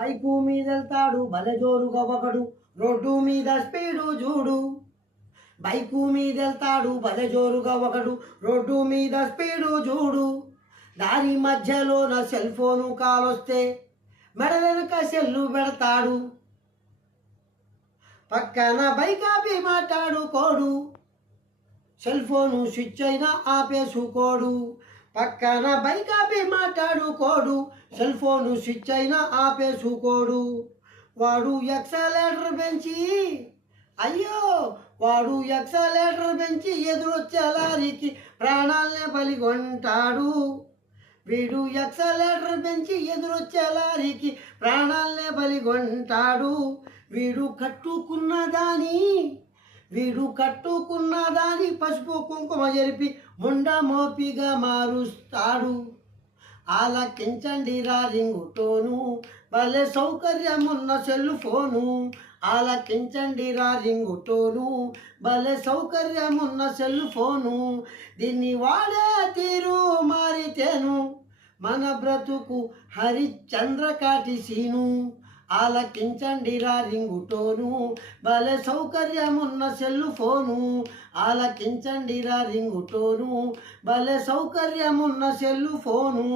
Bike మీదెళ్తాడు భలే జోరుగా ఒకడు, రోడ్డు మీద స్పీడు చూడు. బైకు మీదెళ్తాడు భలే జోరుగా ఒకడు, రోడ్డు మీద స్పీడు చూడు. దారి మధ్యలోన సెల్ ఫోను కాలొస్తే మెడ వెనుక సెల్లు పెడతాడు. పక్కన బైక్ ఆపి మాట్లాడుకోడు, సెల్ ఫోను స్విచ్ అయినా ఆపేసుకోడు. పక్కన బైక్ ఆపి మాట్లాడుకోడు, సెల్ ఫోను స్విచ్ అయినా ఆపేసుకోడు. వాడు ఎక్సలేటర్ పెంచి వాడు ఎక్సలేటర్ పెంచి ఎదురొచ్చే లారీకి ప్రాణాలనే బలిగొంటాడు. వీడు ఎక్సలేటర్ పెంచి ఎదురొచ్చే లారీకి ప్రాణాలనే బలిగొంటాడు. వీడు కట్టుకున్న దాని పసుపు కుంకుమ జరిపి ముండా మోపిగా మారుస్తాడు. ఆలకించండి రా రింగు టోను, భలే సౌకర్యమున్న సెల్ ఫోను. ఆలకించండి రా రింగు టోను, భలే సౌకర్యమున్న సెల్ ఫోను. దీన్ని వాడే తీరు మారితేను మన బ్రతుకు హరిశ్చంద్ర కాటి సీను. ఆలకించండి రా రింగు టోను, భలే సౌకర్యమున్న సెల్ ఫోను. ఆలకించండి రా రింగు టోను, భలే సౌకర్యమున్న సెల్ ఫోను.